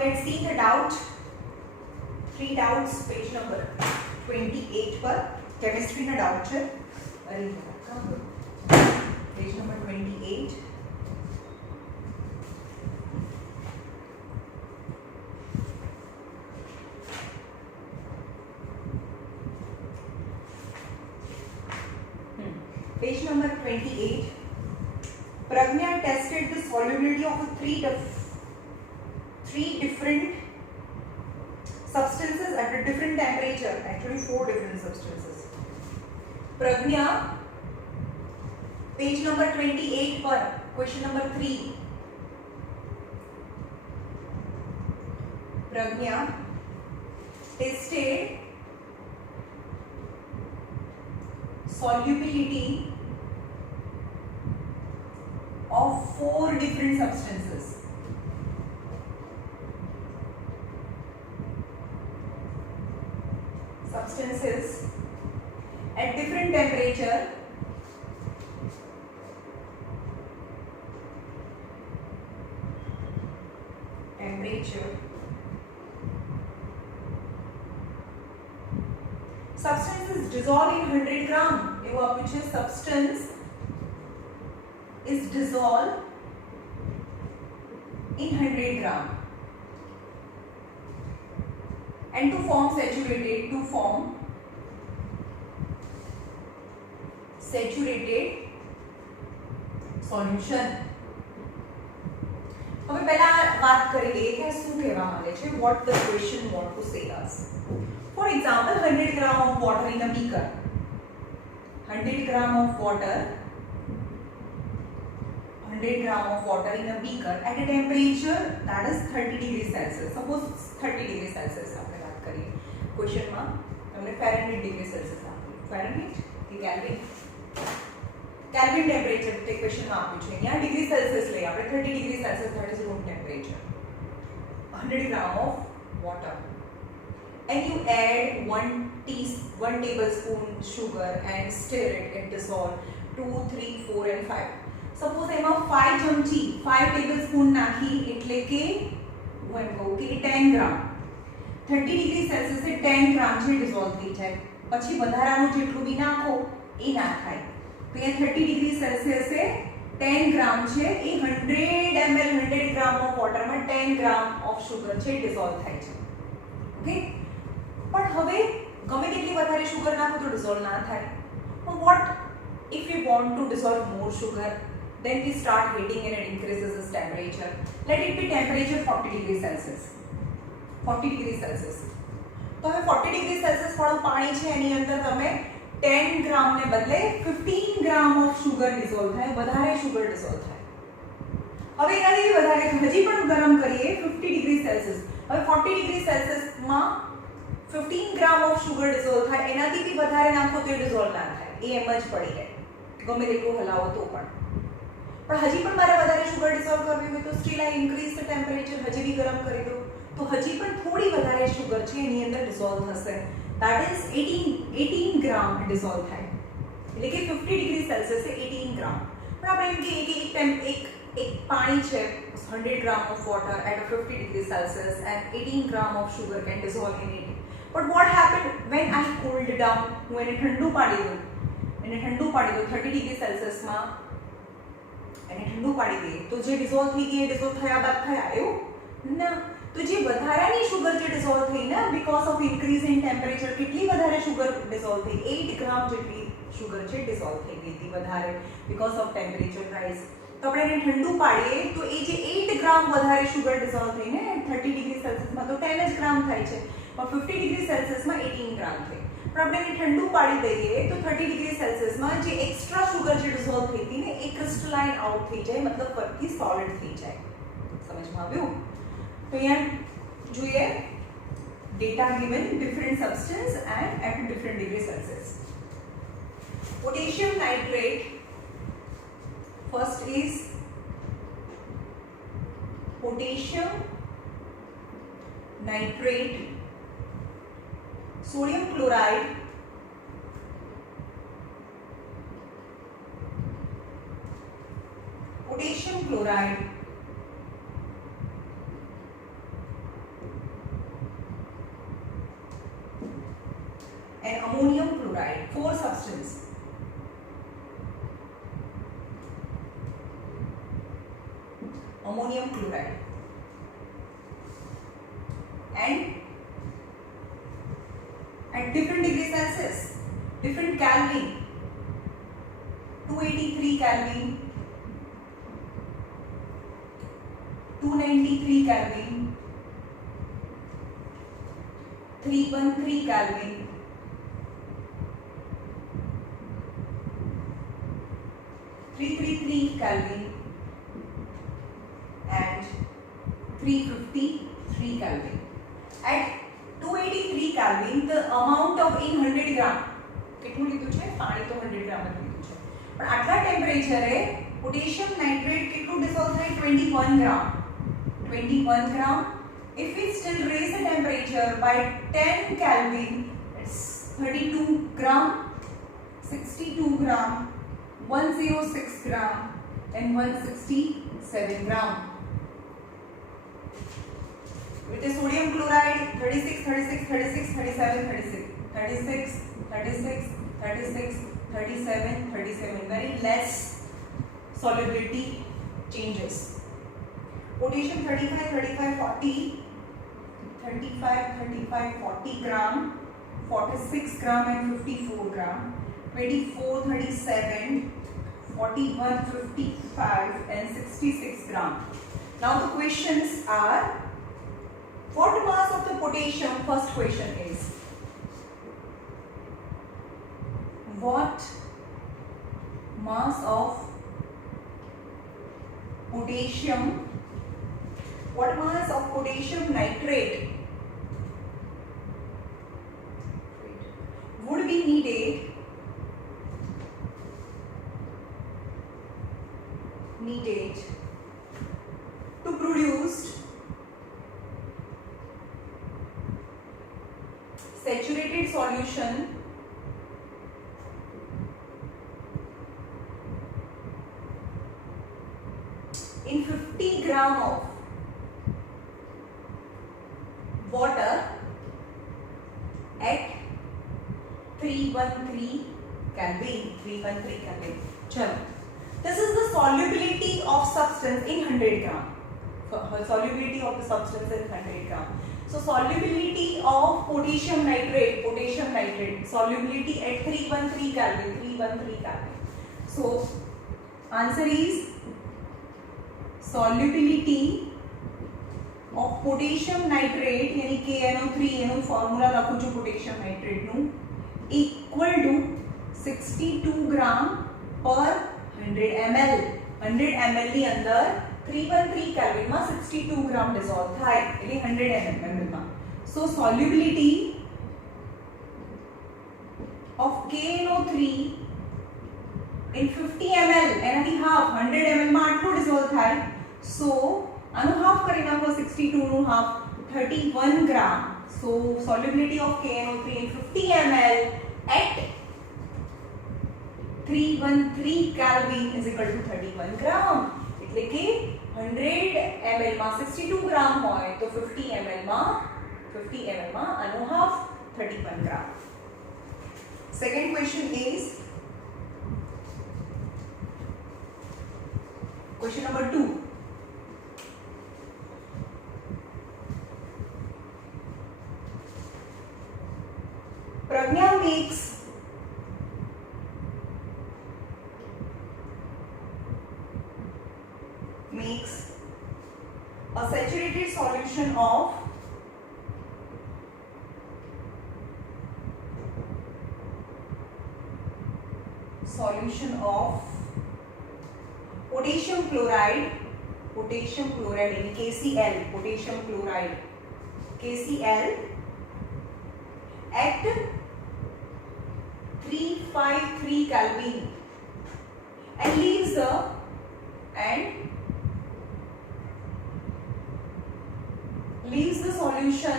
let's see the doubt. 3 doubts page number 28 पर chemistry ना doubt છે. अरे कहाँ गयो? Page number 28. Page number 28. Pragnya tested the solubility of three different substances at a different temperature. Actually, 4 different substances. Pragnya, page number 28 पर question number 3. Pragnya tested solubility of 4 different substances. Substances at different temperature substances dissolve in 100 gram. એવું આપ્યું છે substance is dissolved in 100 gram and to form saturated solution. હવે પહેલા વાત કરી લઈએ કે શું કહેવા માંગે છે, what the question want to say us. For example, 100 gram of water in a beaker. 100 gram of water in a beaker at a temperature that is 30 degrees Celsius. Suppose 30 degrees Celsius આપણે વાત કરીએ. ક્વેશ્ચન માં તમને Fahrenheit degree Celsius આપ્યું. ફેરનહીટ કે kelvin? Kelvin temperature તે ક્વેશ્ચન માં આપ્યું છે. અહીંયા ડિગ્રી સેલ્સિયસ લઈ આપણે 30 degree Celsius, that is room temperature. 100 gram of water and you add 1 tablespoon sugar and stir it and dissolve 2, 3, 4 and 5. Suppose એમાં 5 ચમચી 5 tablespoon નાખી એટલે કે હું એમ કહું કે 10 ગ્રામ 30 ડિગ્રી સેલ્સિયસે 10 ગ્રામ છે ડિઝોલ્વ થઈ જાય. પછી વધારાનું જેટલું બી નાખો એ ના થાય. તો અહીંયા 30 ડિગ્રી સેલ્સિયસે 10 ગ્રામ છે એ 100 ml 100 ગ્રામ ઓફ વોટરમાં 10 ગ્રામ ઓફ શુગર છે ડિઝોલ્વ થાય છે. ઓકે, પણ હવે ગમે તેટલી વધારે શુગર નાખો તો ડિઝોલ્વ ના થાય. What if we want to dissolve more sugar? Then we start heating and it increases its temperature. Let it be temperature 40 degrees Celsius. 40 degrees Celsius. તો હવે 40 degrees Celsius વાળું પાણી છે એની અંદર તમે 10 ગ્રામ ને બદલે 15 ગ્રામ ઓફ શુગર ડિઝોલ્વ થાય, વધારે શુગર ડિઝોલ્વ થાય. હવે એનાથી વધારે હજી પણ ગરમ કરીએ 50 ડિગ્રી સેલ્સિયસ. હવે 40 ડિગ્રી સેલ્સિયસ માં 15 ગ્રામ ઓફ શુગર ડિઝોલ્વ થાય, એનાથી બી વધારે નાખો તો એ ડિઝોલ્વ ના થાય, એ એમ જ પડી જાય ગમે તેટલું હલાવો તો પણ. પણ હજી પણ મારે વધારે શુગર ડિઝોલ્વ કરવી હોય તો સ્ટીલ આઈ ઇન્ક્રીઝ ધ ટેમ્પરેચર, હજી બી ગરમ કરી દો તો હજી પણ થોડી વધારે શુગર છે એની અંદર ડિઝોલ્વ થશે. ધેટ ઇઝ 18 ગ્રામ ડિઝોલ્વ થાય, એટલે કે 50 ડિગ્રી સેલ્સિયસે 18 ગ્રામ. પણ આપણે એમ કહીએ કે એક પાણી છે 100 gram of water at 50 degree Celsius and 18 gram of sugar can dissolve in it. But what happened when I cooled down? હું એને ઠંડુ પાડી દઉં 30 ડિગ્રી સેલ્સિયસમાં એને ઠંડુ પાડી દઈએ તો જે ડિઝોલ્વ થઈ ગઈ એ ડિઝોલ્વ થયા બાદ થયા એવું ના. તો જે વધારાની શુગર જે ડિઝોલ્વ થઈ ને because of increase in temperature, કેટલી વધારે શુગર ડિઝોલ્વ થઈ? 8 ગ્રામ જેટલી શુગર છે ડિઝોલ્વ થઈ ગઈ હતી વધારે બીકોઝ ઓફ ટેમ્પરેચર રાઇઝ. તો આપણે એને ઠંડુ પાડીએ તો એ જે 8 ગ્રામ વધારે શુગર ડિઝોલ્વ થઈ ને 30 ડિગ્રી સેલ્સિયસમાં તો 10 જ ગ્રામ થાય છે, પણ 50 ડિગ્રી સેલ્સિયસમાં 18 ગ્રામ થઈ. પણ આપણે એને ઠંડુ પાડી દઈએ તો 30 ડિગ્રી સેલ્સિયસમાં જે એક્સ્ટ્રા શુગર જે ડિઝોલ્વ થઈ હતી ને એ ક્રિસ્ટલાઇન આઉટ થઈ જાય, મતલબ ફરીથી સોલિડ થઈ જાય. સમજમાં આવ્યું? તો અહીંયા જોઈએ data given different substance and at different degree Celsius. Potassium nitrate, first is potassium nitrate, sodium chloride, potassium chloride, and ammonium chloride, 4 substances. Ammonium chloride and at different degrees Celsius, different Kelvin, 283 Kelvin, 293 Kelvin, 313 Kelvin, 333 Kelvin and 353 Kelvin. At 283 Kelvin, the amount of in 100 gram કેટલું લીધું છે? પાણી તો 100 ગ્રામ જ લીધું છે, પણ આટલા ટેમ્પરેચરે પોટેશિયમ નાઇટ્રેટ કેટલું ડિસોલ્વ થાય? 21 ગ્રામ. 21 gram. If we still raise the temperature by 10 Kelvin, it's 32 gram, 62 gram, 106 gram and 167 gram. With the sodium chloride, 36, 36, 36, 37, 36, 36, 36, 36, 37, 37. Very less solubility changes. Potassium 35, 35, 40, 35, 35, 40 gram, 46 gram and 54 gram, 24, 37, 41, 55 and 66 gram. Now the questions are, what mass of the potassium? First question is, what mass of potassium? What mass of potassium nitrate would be needed to produce saturated solution in 50 gram of water at 313 Kelvin. 313 Kelvin. Chalo. This is the solubility of substance in 100 gram. Solubility of the substance in 100 gram. So solubility of potassium nitrate, solubility at 313 Kelvin. 313 Kelvin. So answer is solubility of potassium nitrate, यानी KNO3 એનું ફોર્મ્યુલા લખું છું potassium nitrate નું, equal to 62 gram per 100 ml. 100 ml ની અંદર 313 Kelvin માં 62 gram dissolve થાય, એટલે 100 ml માં. So solubility of KNO3 in 50 ml, એનાથી half 100 ml માં આટલું dissolve થાય. So આનું half કરી નાખો, 62 નું half, 31 gram. So solubility of KNO3 in 50 ml at 313 Kelvin is equal to 31 gram. એટલે કે 100 ml માં 62 gram હોય તો 50 ml માં આનું half, 31 gram. Second question is question number 2. Pragya makes a saturated solution of potassium chloride in KCl, potassium chloride, KCl at 353 Kelvin and leaves the solution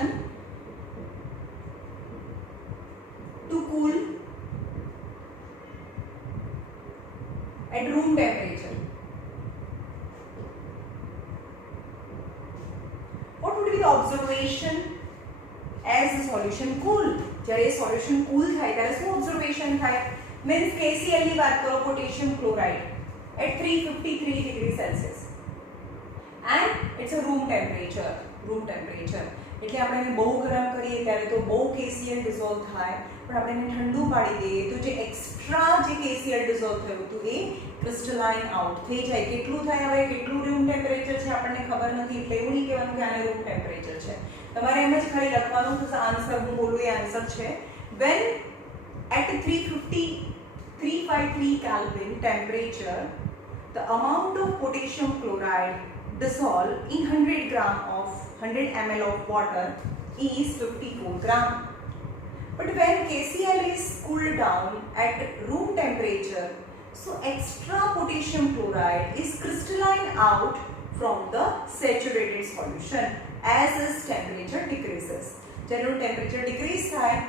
to cool at room temperature. What would be the observation as as the solution cool. જ્યારે એ સોલ્યુશન કૂલ થાય ત્યારે શું ઓબ્ઝર્વેશન થાય? Means KCl ની વાત કરો, potassium chloride at 353 degree Celsius and it's a room temperature. એટલે આપણે એને બહુ ગરમ કરીએ ત્યારે તો બહુ KCl ડિઝોલ્વ થાય, પણ આપણે એને ઠંડુ પાડી દઈએ તો જે એક્સ્ટ્રા જે KCl ડિઝોલ્વ થયું હતું એ ક્રિસ્ટલાઇન આઉટ થઈ જાય. કેટલું થાય? હવે કેટલું રૂમ ટેમ્પરેચર છે આપણને ખબર નથી, એટલે એવું નહીં કહેવાનું કે આને રૂમ ટેમ્પરેચર છે. તમારે એમ જ ખાલી લખવાનું કે આન્સર હું બોલું એ આન્સર છે. when at 353 Kelvin temperature the amount of potassium chloride dissolved in 100 ml of water is 54 gram. But when KCl is cooled down at room temperature, so extra potassium chloride is crystalline out from the saturated solution as its temperature decreases. જ્યારે temperature decrease થાય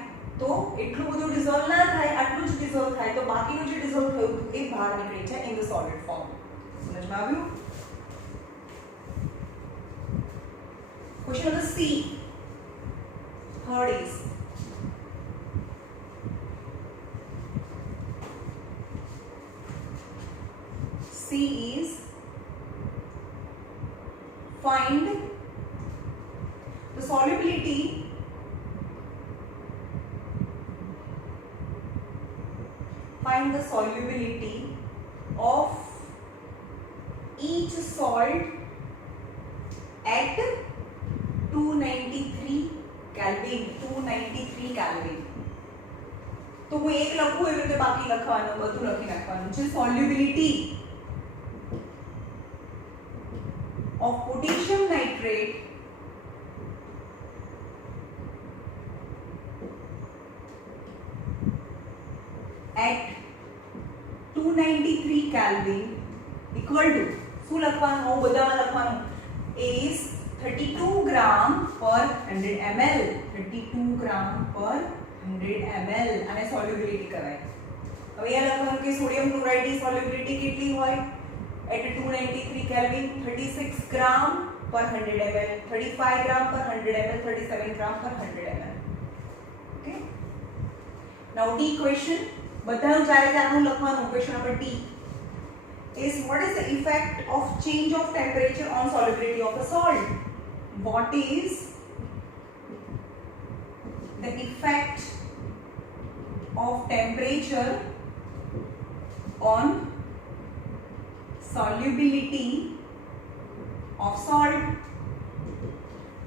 તો એટલું બધું ડિઝોલ્વ ના થાય, આટલું જ ડિઝોલ્વ થાય તો બાકીનું જે ડિઝોલ્વ થયું હતું એ બહાર નીકળી જાય ઇન ધ સોલિડ ફોર્મ. સમજમાં આવ્યું? Question number C. Third is find the solubility of each salt at 293 Kelvin. તો હું એક લખું એવી રીતે બાકી લખવાનું, બધું લખી નાખવાનું છે. Solubility of potassium nitrate at 293 Kelvin equal to શું લખવાનું? આવું બધામાં લખવાનું is 32 gram per 100 ml. 32 gram per 100 ml આને સોલ્યુબિલિટી કહેવાય. હવે અહીંયા લખવાનું કે સોડિયમ ક્લોરાઇડની સોલ્યુબિલિટી કેટલી હોય? at 293 Kelvin 36 gram per 100 ml, 35 gram per 100 ml, 37 gram per 100 ml. Okay. Now D question, બધાનું ચારે ચારનું લખવાનું. Question number D is what is the effect of change of temperature on solubility of a salt? What is the effect of temperature on solubility of salt?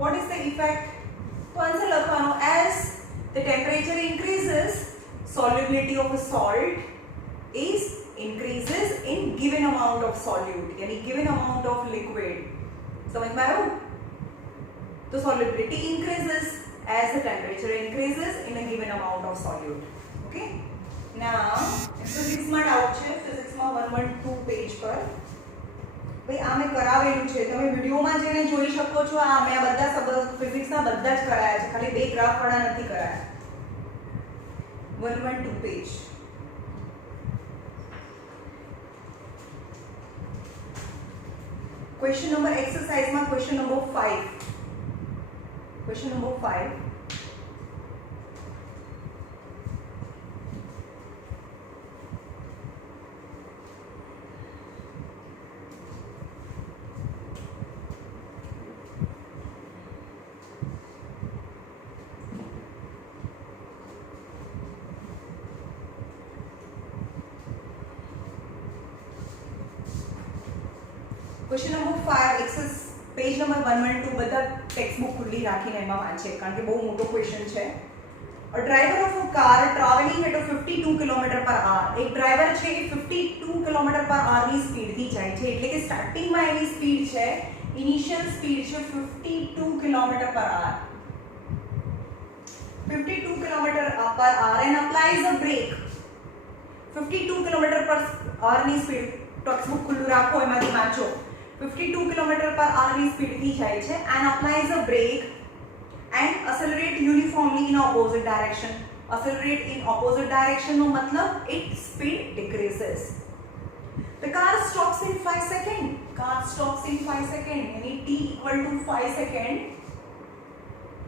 What is the effect? तो आंसर लखवानो as the temperature increases, solubility of a salt is increases in given amount of solute, यानी given amount of liquid. समझ में आया? तो solubility increases as the temperature increases in a given amount of solute. Okay? Now, physics માં ડાઉટ છે. physics માં 112 પેજ પર ભાઈ આ મેં કરાવેલું છે, તમે વિડિયોમાં જઈને જોઈ શકો છો. આ મેં બધા ફિઝિક્સના બધા જ કરાયા છે, ખાલી બે ગ્રાફ વાળા નથી કરાયા. 112 પેજ. ક્વેશ્ચન નંબર એક્સરસાઇઝમાં question number 5. Question number 5 question number 5 page पेज नंबर 112 બધા ટેક્સ્ટ બુક ખુલ્લી રાખીને એમાં વાંચે, કારણ કે બહુ મોટો ક્વેશ્ચન છે. A driver of a car traveling at a 52 km/h. એક ડ્રાઈવર છે એ 52 km/h ની સ્પીડથી જાય છે, એટલે કે સ્ટાર્ટિંગમાં એની સ્પીડ છે, ઇનિશિયલ સ્પીડ છે 52 km/h. 52 km/h and applies a brake. 52 km/h ની સ્પીડ, ટેક્સ્ટ બુક ખુલ્લું રાખો એમાંથી વાંચો. 52 km/h ની સ્પીડથી જાય છે and applies a brake and accelerate uniformly in opposite direction. Accelerate in opposite direction નો મતલબ its speed decreases. The car stops in 5 seconds. Car stops in 5 seconds. यानी t equal to 5 second.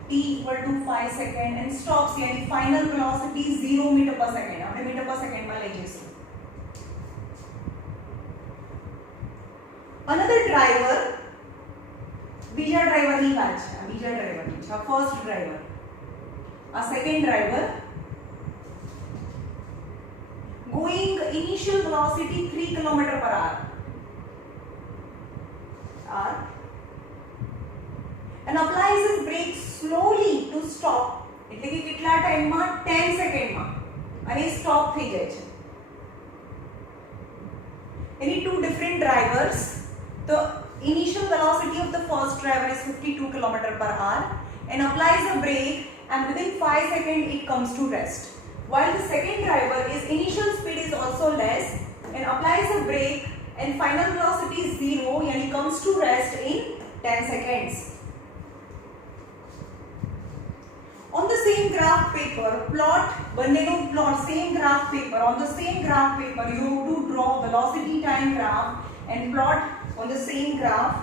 t equal to 5 second and stops यानी final velocity 0 मीटर पर सेकंड આપણે મીટર પર સેકન્ડમાં લઈ જઈશું. another driver બીજા ડ્રાઈવરની વાત છે, બીજા ડ્રાઈવરની છે, ફર્સ્ટ ડ્રાઈવર, આ second driver going initial velocity 3 km per hour and applies his brake slowly to stop એટલે કે કેટલા ટાઈમમાં 10 સેકન્ડમાં અને સ્ટોપ થઈ જાય છે. any two different drivers, the initial velocity of the first driver is 52 km per hour and applies a brake and within 5 seconds it comes to rest, while the second driver is initial speed is also less and applies a brake and final velocity is 0 yani comes to rest in 10 seconds. On the same graph paper plot બંનેનો plot same graph paper, on the same graph paper you have to draw velocity time graph and plot on the same graph,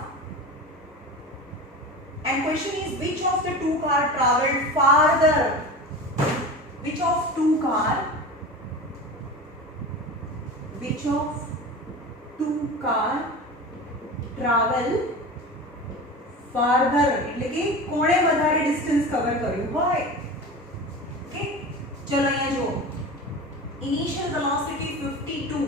and question is which of the two car traveled farther, which of two car travel farther એટલે કે કોણે વધારે distance cover કર્યું હોય. ઓકે ચલો અહીંયા જો initial velocity 52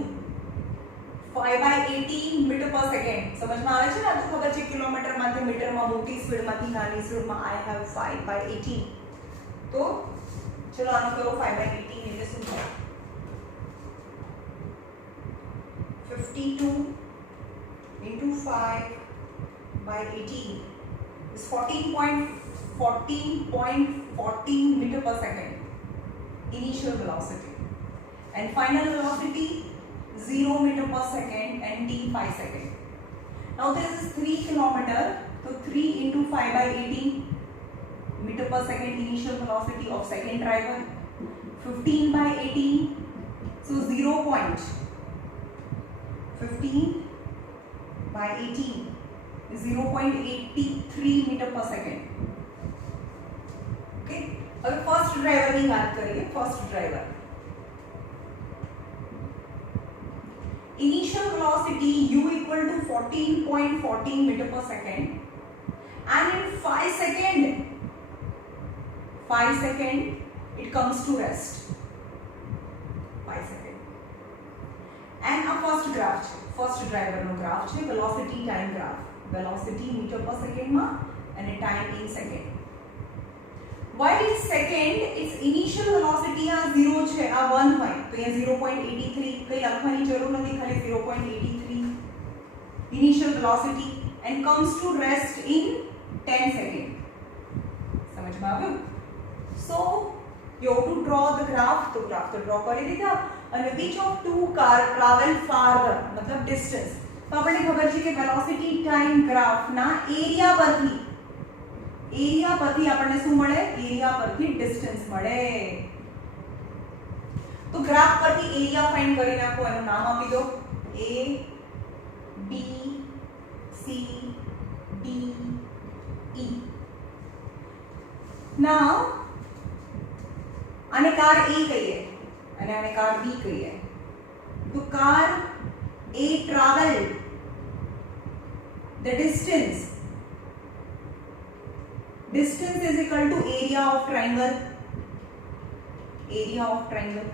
5/18 મીટર પર સેકન્ડ સમજમાં આવે છે ને, આ તો ખબર છે કિલોમીટર માંથી મીટરમાં મોટી સ્પીડ માંથી નાની સ્પીડમાં I have 5/18. તો ચલો આનો કરો 5/18 એટલે શું થાય 52 into 5/18 is 14.14 meter per second initial velocity and final velocity 0 meter per second and t 5 second. Now this is 3 kilometer, so 3 into 5/18 meter per second initial velocity of second driver, 15/18 so 0.15/18 is 0.83 meter per second. Okay, હવે ફર્સ્ટ ડ્રાઈવરની વાત કરીએ. First driver initial velocity u equal to 14.14 meter per second and in 5 second it comes to rest 5 second. and a first graph છે, first driver નો graph છે velocity time graph, velocity meter per second માં અને time in second. while it's second its initial velocity આ 0 છે, આ 1 હોય તો અહીંયા 0.83 કઈ લખવાની જરૂર નથી, ખાલી 0.83 initial velocity and comes to rest in 10 second. સમજમાં આવ્યું? so you have to draw the graph, તો graph તો draw કરી દીધા. અને which of two car travel farther મતલબ distance, તો આપણને ખબર છે કે velocity time graph ના એરિયા પરથી આપણને શું મળે, એરિયા પરથી ડિસ્ટન્સ મળે. તો ગ્રાફ પરથી એરિયા ફાઇન્ડ કરી નાખો, એનું નામ આપી દો A B C D E. now આને કાર A કહીએ અને આને કાર B કહીએ. તો car A travel the distance is equal to area of triangle,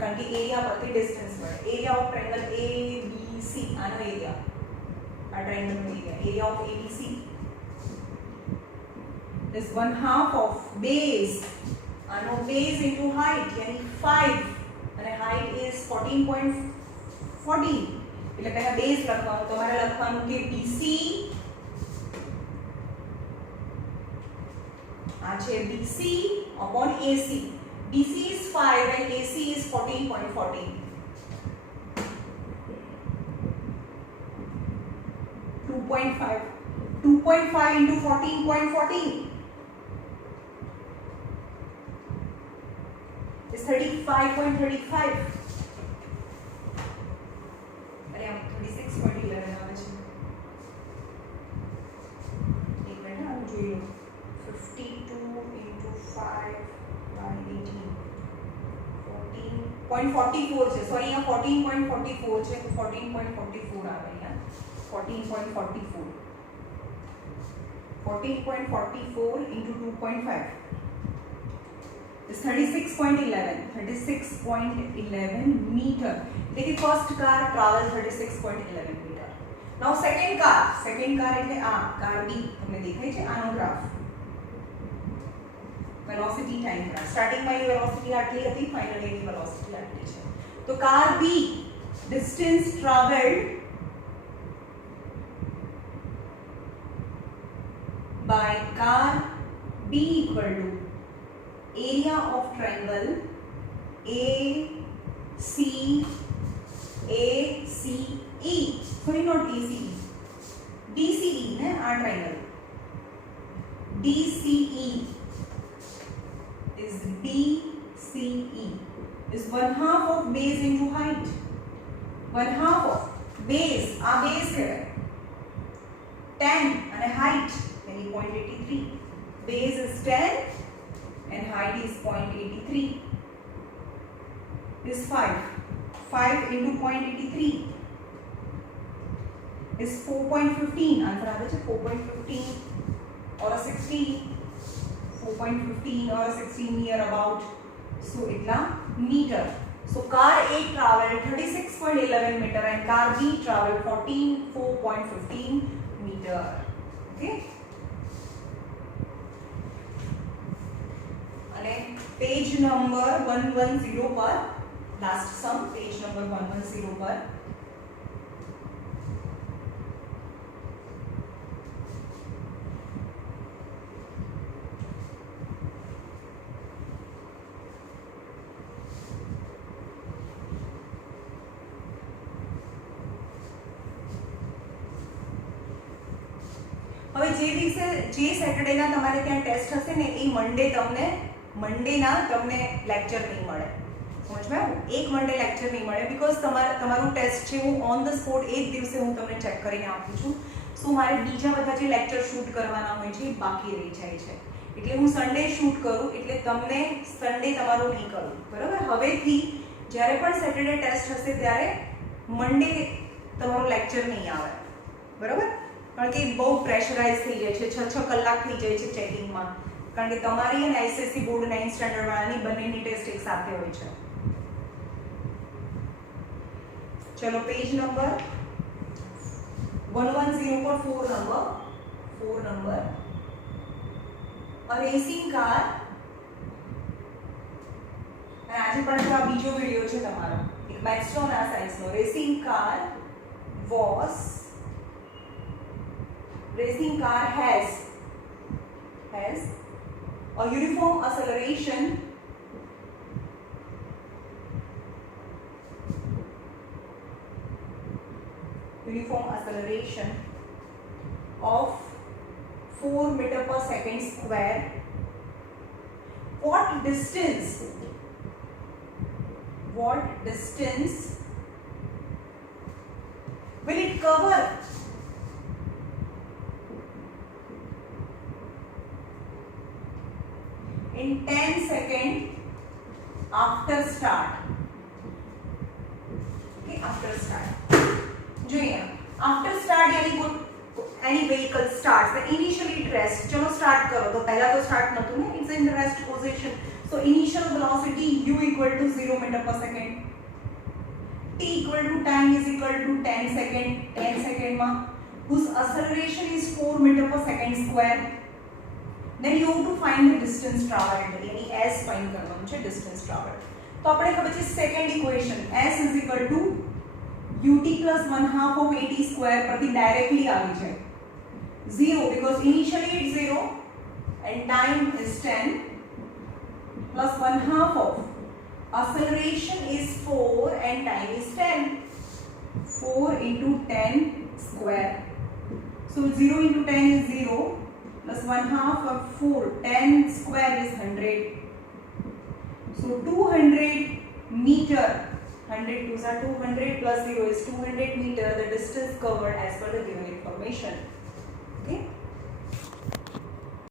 કારણ કે એરિયા પરથી ડિસ્ટન્સ મળે. એરિયા ઓફ ટ્રાયંગલ ABC, આનો એરિયા, આ ટ્રાયંગલનો area of ABC is 1/2 of base, આનો base into height यानी 5 અને height is 14.14 એટલે પહેલા base લખવાનું, તમારે લખવાનું કે BC આ છે BC upon AC. BC is 5 and AC is 14.14. 2.5 into 14.14 is 35.35. अरे हम 36.11 આવે છે. એક મિનિટ આ જોઈ લો. 52 into 14.44 છે, સોરી અહીંયા 14.44 છે, તો 14.44 આવે અહીંયા 14.44 14.44 into 2.5 is 36.11 meter. એટલે કે ફર્સ્ટ કાર ટ્રાવેલ 36.11 meter. નાઉ સેકન્ડ કાર એટલે આ કાર B તમને દેખાય છે આનો graph, velocity time graph. Starting માં એની વેલોસિટી આટલી હતી, ફાઇનલી એની વેલોસિટી આટલી છે. તો car B distance travelled by car B equal to area of triangle ACE. Sorry, not ACE. DCE ne our triangle. DCE is BCE is 1/2 of base into height. 1/2 of base, આ base કહેવાય 10 અને height यानी 0.83. Base is 10 and height is 0.83 is 5. 5 into 0.83 is 4.15. Answer આવે છે 4.15 or a 16. 4.15 or a 16 near about. So itla meter. So car A traveled 36.11 meter and car B traveled 4.15 meter. Okay. અને page number 110 પર લાસ્ટ સમ, page number 110 પર હવે જે દિવસે જે સેટરડેના તમારે ત્યાં ટેસ્ટ હશે ને એ મંડેના તમને લેક્ચર નહીં મળે. સમજમાં આવ્યું? એક મંડે લેક્ચર નહીં મળે બીકોઝ તમારું ટેસ્ટ છે હું ઓન ધ સ્પોટ એ જ દિવસે હું તમને ચેક કરીને આપું છું. સો મારે બીજા બધા જે લેક્ચર શૂટ કરવાના હોય છે એ બાકી રહી જાય છે, એટલે હું સન્ડે શૂટ કરું, એટલે તમને સન્ડે તમારો નહીં કરું. બરાબર? હવેથી જ્યારે પણ સેટરડે ટેસ્ટ હશે ત્યારે મંડે તમારો લેક્ચર નહીં આવે. બરાબર? કારણ કે બહુ પ્રેશરાઇઝ થઈ જાય છે, 6 કલાક થઈ જાય છે ચેકિંગમાં, કારણ કે તમારી અને આઈસીએસસી બોર્ડ 9th સ્ટાન્ડર્ડ વાળાની બંનેની ટેસ્ટ એક સાથે હોય છે. ચલો પેજ નંબર 110 પર 4 નંબર a racing car, અને આજે પણ આ બીજો વિડિયો છે તમારો એક મેક્સ્ટોન આ સાઇઝનો. Racing car has a uniform acceleration of 4 meter per second square. What distance will it cover in 10 seconds after start? Okay, after start. જોઈએ after start यानी any vehicle starts, the initially it rests. चलो start करो, तो पहला तो start नतु ने, it's in rest position. So initial velocity u equal to 0 meter per second. T equal to time is equal to 10 second. 10 second માં whose acceleration is 4 meter per second square. Then you have to find the distance traveled, यानी s find करવાનું છે distance traveled. तो આપણે ખબર છે second equation s is equal to ut plus 1/2 of at square પરથી ડાયરેક્ટલી આવી છે 0 because initially it's 0 and time is 10 plus 1/2 of acceleration is 4 and time is 10. 4 into 10 square. So 0 into 10 is 0 plus 1/2 of 4. 10 square is 100. So 200 meter. 100 200 plus 0 is 200 meter. The distance covered as per the given information.